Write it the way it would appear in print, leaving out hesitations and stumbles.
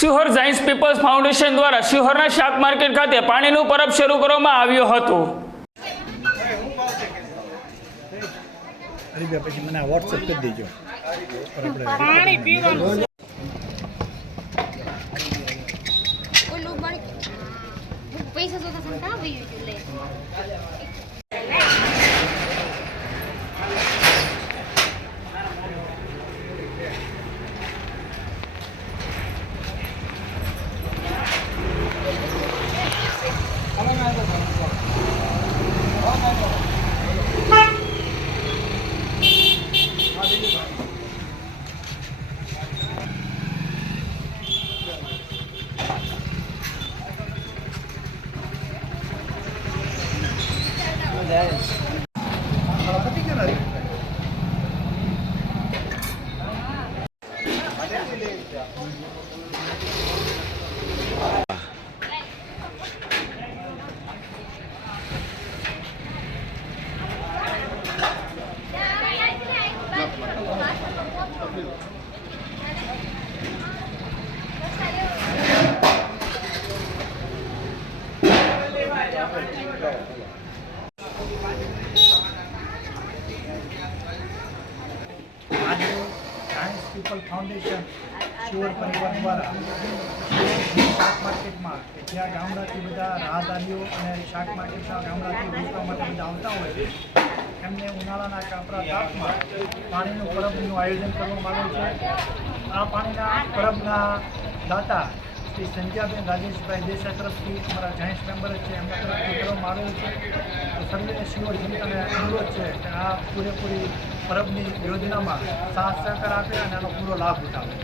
Sihor Giants people's foundation દ્વારા શિહોરના શાક market ખાતે પાણીનું પરબ શરૂ કરવામાં આવ્યું હતું। પછી મને વોટ્સએપ કરી દેજો। પાણી પીવાનું પૈસા જોતા સંતા આવી લે પીપલ ફાઉન્ડેશન શિહોર પરિવાર દ્વારા શાક માર્કેટમાં કે જ્યાં ગામડાથી બધા રાહદારીઓ અને શાક માર્કેટના ગામડાથી વેચવા માટે બધા આવતા હોય છે એમને ઉનાળાના કાપરા તાપમાં પાણીનું પરબનું આયોજન કરવામાં આવે છે। આ પાણીના પરબના દાતા શ્રી સંજ્ઞાબેન રાજેશભાઈ દેસાઈ તરફથી અમારા જાયન્ટ્સ મેમ્બર છે એમના તરફથી કરવામાં આવેલ છે। તો સર્વે શિહોર જનતાને અનુરોધ છે કે આ પૂરેપૂરી પરબની યોજનામાં સાથ સહકાર આપે અને આનો પૂરો લાભ ઉઠાવે।